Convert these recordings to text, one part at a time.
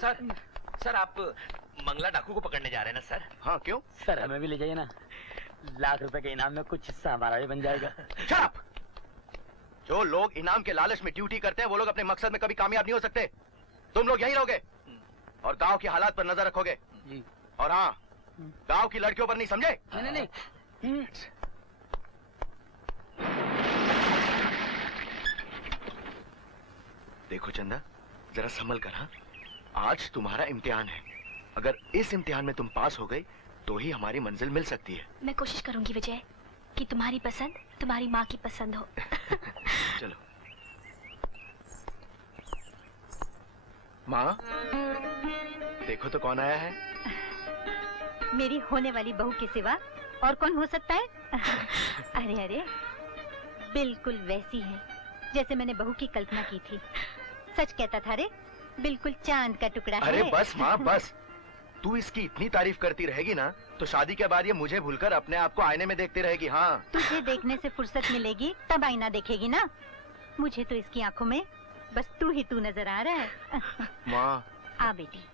Sir आप मंगला डाकू को पकड़ने जा रहे हैं ना सर? हाँ क्यों? सर हमें भी ले जाइए ना, ₹1,00,000 के इनाम में कुछ हिस्सा हमारा भी बन जाएगा। चुप! जो लोग इनाम के लालच में ड्यूटी करते हैं वो लोग अपने मकसद में कभी कामयाब नहीं हो सकते। तुम लोग यहीं रहोगे और गांव के हालात पर नजर रखोगे जी। और हाँ, गांव की लड़कियों पर नहीं, समझे? नहीं। देखो चंदा, जरा संभल कर। हाँ, आज तुम्हारा इम्तिहान है। अगर इस इम्तिहान में तुम पास हो गई तो ही हमारी मंजिल मिल सकती है। मैं कोशिश करूंगी विजय कि तुम्हारी पसंद तुम्हारी माँ की पसंद हो। चलो। माँ, देखो तो कौन आया है। मेरी होने वाली बहू के सिवा और कौन हो सकता है? अरे अरे, बिल्कुल वैसी है जैसे मैंने बहू की कल्पना की थी। सच कहता था रे, बिल्कुल चांद का टुकड़ा है। अरे बस माँ बस, तू इसकी इतनी तारीफ करती रहेगी ना तो शादी के बाद ये मुझे भूलकर अपने आप को आईने में देखती रहेगी। हाँ, तुझे देखने से फुर्सत मिलेगी तब आईना देखेगी ना। मुझे तो इसकी आंखों में बस तू ही तू नजर आ रहा है। माँ। आ बेटी,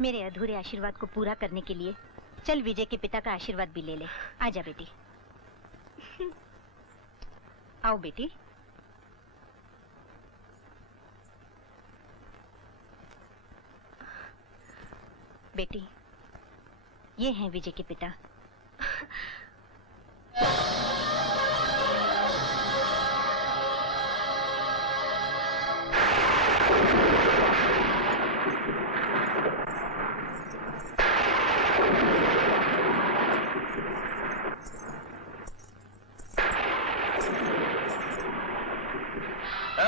मेरे अधूरे आशीर्वाद को पूरा करने के लिए चल विजय के पिता का आशीर्वाद भी ले ले। आजा बेटी। आओ बेटी। बेटी, ये हैं विजय के पिता।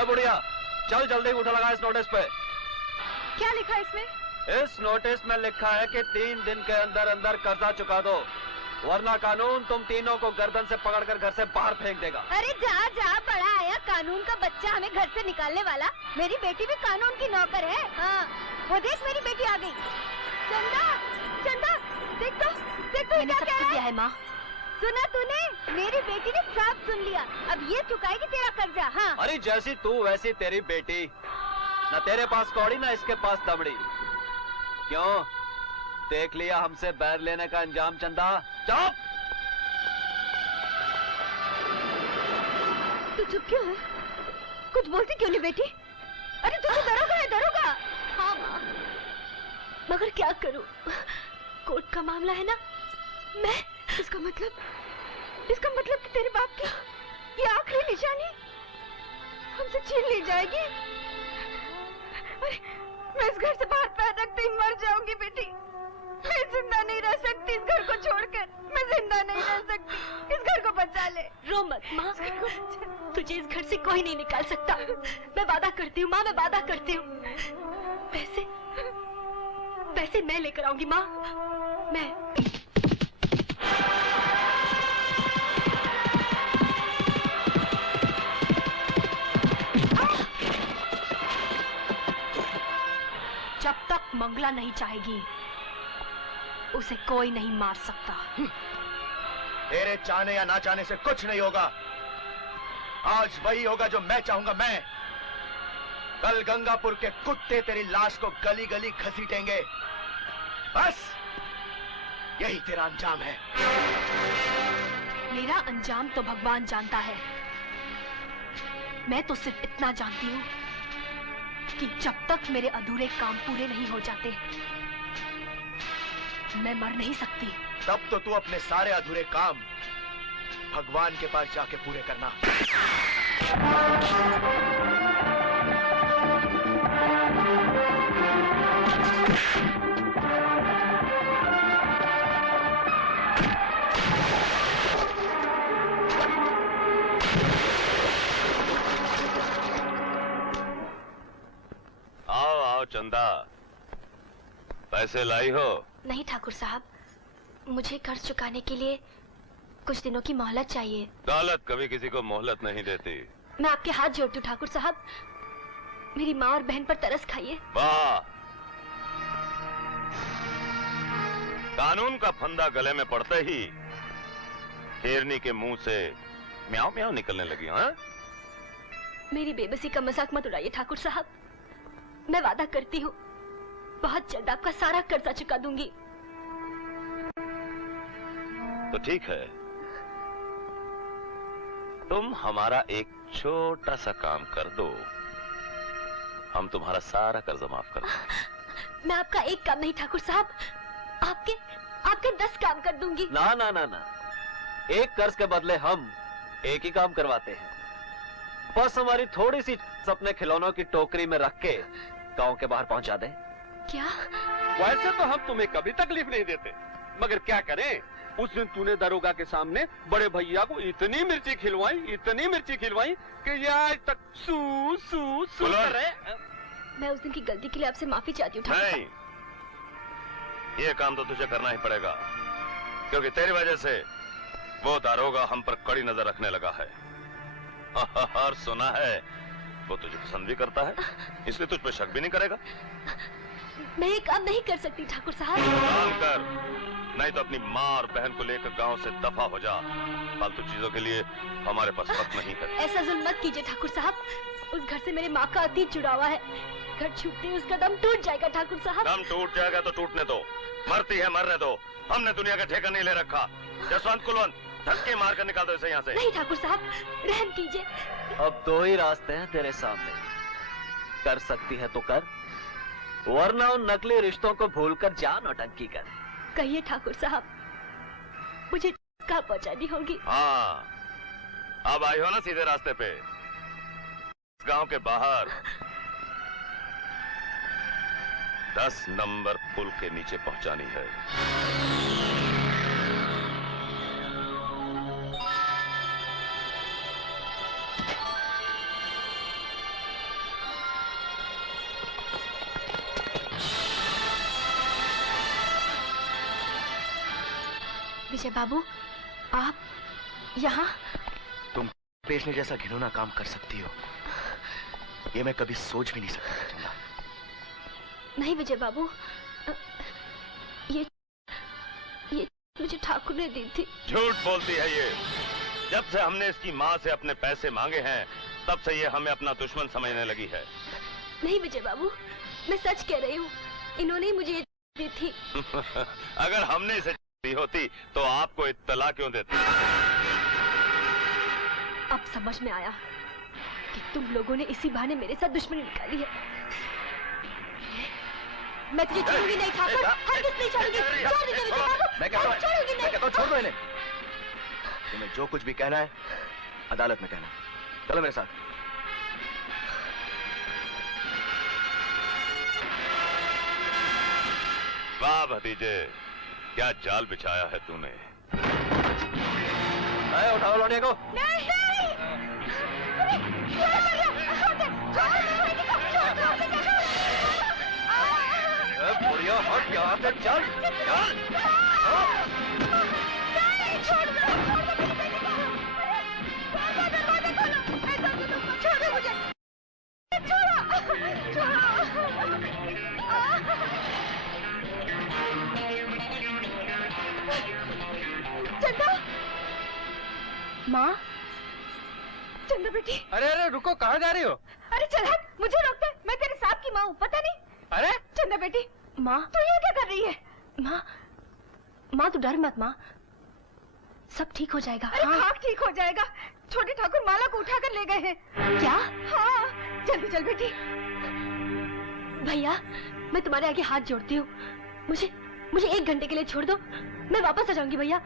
बुढ़िया, चल जल्दी उठा लगा इस नोटिस पे। क्या लिखा है इसमें? इस नोटिस में लिखा है कि 3 दिन के अंदर अंदर कर्जा चुका दो, वरना कानून तुम तीनों को गर्दन से पकड़कर घर से बाहर फेंक देगा। अरे जा जा, बड़ा आया कानून का बच्चा हमें घर से निकालने वाला। मेरी बेटी भी कानून की नौकर है। हाँ, वो देख मेरी बेटी आ गई। चंदा, चंदा, देख तो मैंने सब कुछ किया है माँ। सुना तूने? मेरी बेटी ने साफ सुन लिया। अब ये चुकाएगी तेरा कर्जा। हाँ। अरे जैसी तू वैसी तेरी बेटी, न तेरे पास कौड़ी न इसके पास दबड़ी। क्यों, देख लिया हमसे बैर लेने का अंजाम चंदा? चुप! तू चुप क्यों है? कुछ बोलती क्यों नहीं बेटी? अरे तू तो दरोगा है, दरोगा। हाँ माँ, मगर क्या करूं? कोर्ट का मामला है ना। मैं इसका मतलब कि तेरे बाप की ये आखिरी निशानी हमसे छीन ली जाएगी। अरे, मैं इस घर से बाहर पैर रखते ही मर जाऊंगी बेटी। मैं जिंदा नहीं रह सकती इस घर को छोड़कर। मैं जिंदा नहीं रह सकती। इस घर को बचा ले। रो मत माँ, तुझे इस घर से कोई नहीं निकाल सकता। मैं वादा करती हूँ माँ, मैं वादा करती हूँ। पैसे मैं लेकर आऊंगी माँ। मैं जब तक मंगला नहीं चाहेगी उसे कोई नहीं मार सकता। तेरे चाहने या ना चाहने से कुछ नहीं होगा। आज वही होगा जो मैं चाहूंगा। मैं कल गंगापुर के कुत्ते तेरी लाश को गली गली घसीटेंगे। बस यही तेरा अंजाम है। मेरा अंजाम तो भगवान जानता है। मैं तो सिर्फ इतना जानती हूँ कि जब तक मेरे अधूरे काम पूरे नहीं हो जाते मैं मर नहीं सकती। तब तो तू अपने सारे अधूरे काम भगवान के पास जाके पूरे करना। आओ आओ चंदा, पैसे लाई हो? नहीं ठाकुर साहब, मुझे कर्ज चुकाने के लिए कुछ दिनों की मोहलत चाहिए। दौलत कभी किसी को मोहलत नहीं देती। मैं आपके हाथ जोड़ती हूँ ठाकुर साहब, मेरी माँ और बहन पर तरस खाइए। वाह, कानून का फंदा गले में पड़ते ही शेरनी के मुंह से म्याऊं म्याऊं निकलने लगी। हाँ, मेरी बेबसी का मजाक मत उड़ाइए ठाकुर साहब। मैं वादा करती हूँ बहुत जल्द आपका सारा कर्जा चुका दूंगी। तो ठीक है, तुम हमारा एक छोटा सा काम कर दो, हम तुम्हारा सारा कर्जा माफ कर देंगे। मैं आपका एक काम नहीं ठाकुर साहब, आपके 10 काम कर दूंगी। ना ना ना ना, एक कर्ज के बदले हम एक ही काम करवाते हैं। बस हमारी थोड़ी सी अपने खिलौनों की टोकरी में रख के गांव के बाहर पहुंचा दे। क्या? वैसे तो हम तुम्हें कभी तकलीफ नहीं देते, मगर क्या करें, उस दिन तूने दरोगा के सामने बड़े भैया को इतनी मिर्ची खिलवाई कि ये आज तक सू सू सू कर रहे। मैं उस दिन की गलती के लिए आपसे माफी चाहती हूँ ठाकुर नहीं, ये काम तो तुझे करना ही पड़ेगा, क्योंकि तेरी वजह से वो दारोगा हम पर कड़ी नजर रखने लगा है। और सुना है वो तुझे पसंद भी करता है, इसलिए तुझ पर शक भी नहीं करेगा। मैं ये काम नहीं कर सकती ठाकुर साहब। काम कर, नहीं तो अपनी माँ और बहन को लेकर गांव से दफा हो जा। फालतू चीजों के लिए हमारे पास वक्त नहीं है। ऐसा जुल्म मत कीजिए ठाकुर साहब, उस घर से मेरे माँ का अतीत जुड़ा हुआ है। घर छूटते ही उसका दम टूट जाएगा ठाकुर साहब। दम टूट जाएगा तो टूटने दो, मरती है मरने दो, हमने दुनिया का ठेका नहीं ले रखा। जसवंत कुलवंत, धक्के मार कर निकाल दो इसे यहाँ से। नहीं ठाकुर साहब, रहम कीजिए। अब 2 ही रास्ते हैं तेरे सामने, कर सकती है तो कर, वरना उन नकली रिश्तों को भूलकर जा नौटंकी कर। कहिए ठाकुर साहब, मुझे कहाँ पहुँचानी होगी? हाँ, अब आई हो ना सीधे रास्ते पे। गांव के बाहर 10 नंबर पुल के नीचे पहुंचानी है। विजय बाबू, आप यहाँ? तुम बेचने जैसा घिनौना काम कर सकती हो, ये मैं कभी सोच भी नहीं सकता था चंदा। नहीं विजय बाबू, ये मुझे ठाकुर ने दी थी। झूठ बोलती है ये। जब से हमने इसकी माँ से अपने पैसे मांगे हैं, तब से ये हमें अपना दुश्मन समझने लगी है। नहीं विजय बाबू, मैं सच कह रही हूँ, इन्होंने ही मुझे ये दी थी। अगर हमने इसे दी होती तो आपको इत्तला क्यों देती? अब समझ में आया कि तुम लोगों ने इसी बहाने मेरे साथ दुश्मनी निकाली है। मैं तुझे छोड़ूंगी नहीं ठाकुर, हरगिज़ नहीं छोड़ूंगी। छोड़ दीजिए विजय बाबू, मैं कहता हूँ छोड़ दो इन्हें। तुम्हें जो कुछ भी कहना है अदालत में कहना। चलो मेरे साथ। वाह भतीजे, क्या जाल बिछाया है तूने। उठाओ लौंडे को। बुढ़िया हट यहाँ से, चल चल। चंदा, माँ, चंदा बेटी। अरे अरे रुको, कहाँ जा रही हो? अरे चल हट, मुझे रोक दे, मैं तेरे साहब की माँ हूँ, पता नहीं? अरे चंदा बेटी। माँ, तू ये क्या कर रही है? माँ तू डर मत माँ, सब ठीक हो जाएगा। अरे हाँ ठीक हो जाएगा, छोटे ठाकुर माला को उठाकर ले गए हैं। क्या? हाँ, जल्दी चल बेटी। भैया, मैं तुम्हारे आगे हाथ जोड़ती हूँ, मुझे 1 घंटे के लिए छोड़ दो, मैं वापस आ जाऊंगी भैया।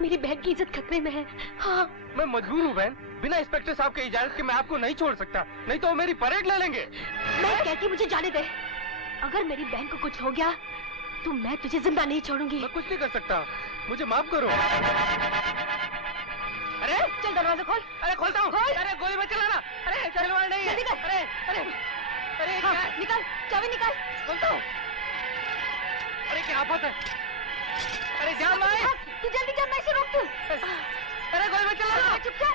मेरी बहन की इज्जत खतरे में है। हाँ, मैं मजबूर हूँ बहन, बिना इंस्पेक्टर साहब की इजाजत के मैं आपको नहीं छोड़ सकता, नहीं तो वो मेरी परेड ले लेंगे। मैं कहती मुझे जाने दे, अगर मेरी बहन को कुछ हो गया तो मैं तुझे जिंदा नहीं छोड़ूंगी। मैं कुछ नहीं कर सकता, मुझे माफ करो। अरे चल दरवाजा खोल। अरे खोलता हूँ। अरे गोली मत चलाना। अरे खिलवाड़ नहीं है। जल्दी कर। अरे अरे अरे हाँ, क्या? निकाल, चाबी निकाल। खोलता हूँ। अरे क्या आफत है? अरे जान भाई, तू जल्दी जा, मैं इसे रोकती हूँ। अरे गोली मत चलाना। चुपचाप।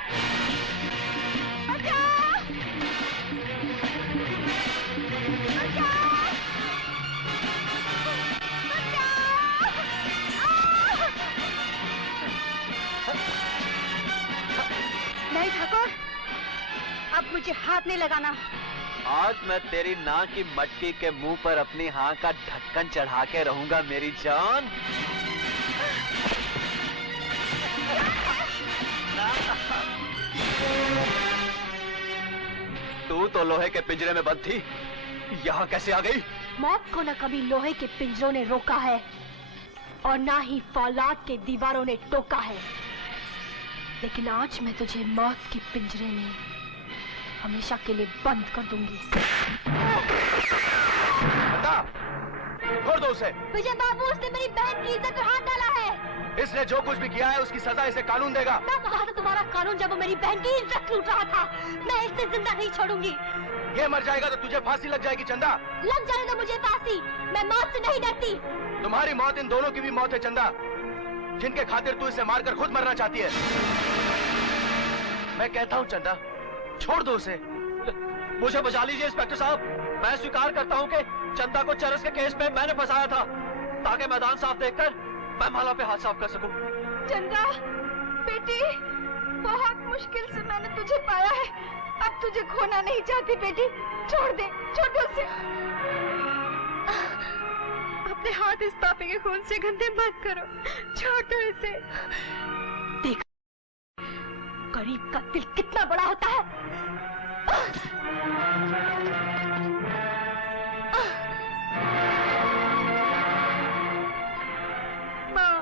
नहीं ठाकुर, अब मुझे हाथ नहीं लगाना। आज मैं तेरी नाक की मटकी के मुंह पर अपनी हाँ का ढक्कन चढ़ा के रहूंगा मेरी जान। तू तो लोहे के पिंजरे में बंद थी, यहाँ कैसे आ गई? मौत को न कभी लोहे के पिंजरों ने रोका है और ना ही फौलाद के दीवारों ने टोका है, लेकिन आज मैं तुझे मौत के पिंजरे में हमेशा के लिए बंद कर दूंगी। छोड़ दो उसे। विजय बाबू, उसने मेरी बहन की इज्जत पर हाथ डाला है। इसने जो कुछ भी किया है उसकी सजा इसे कानून देगा। ना कहा था तुम्हारा कानून जब वो मेरी बहन की इज्जत लूट रहा था। मैं इसे जिंदा नहीं छोड़ूंगी। ये मर जाएगा तो तुझे फांसी लग जाएगी चंदा। लग जाने दो मुझे फांसी, मैं मौत से नहीं डरती। तुम्हारी मौत इन दोनों की भी मौत है चंदा, जिनके खातिर तू इसे मारकर खुद मरना चाहती है। मैं कहता हूँ चंदा, छोड़ दो उसे। मुझे बचा लीजिए इंस्पेक्टर साहब। मैं स्वीकार करता हूँ कि चंदा को चरस के केस में मैंने फंसाया था, ताकि मैदान साफ देखकर मैं माला पे हाथ साफ कर सकूं। चंदा बेटी, बहुत मुश्किल से मैंने तुझे पाया है, अब तुझे खोना नहीं चाहती बेटी। छोड़ दे उसे। अपने हाथ इस पापी के खून से गंदे मत करो, छोड़ दो इसे। देख, गरीब का दिल कितना बड़ा होता है। माँ,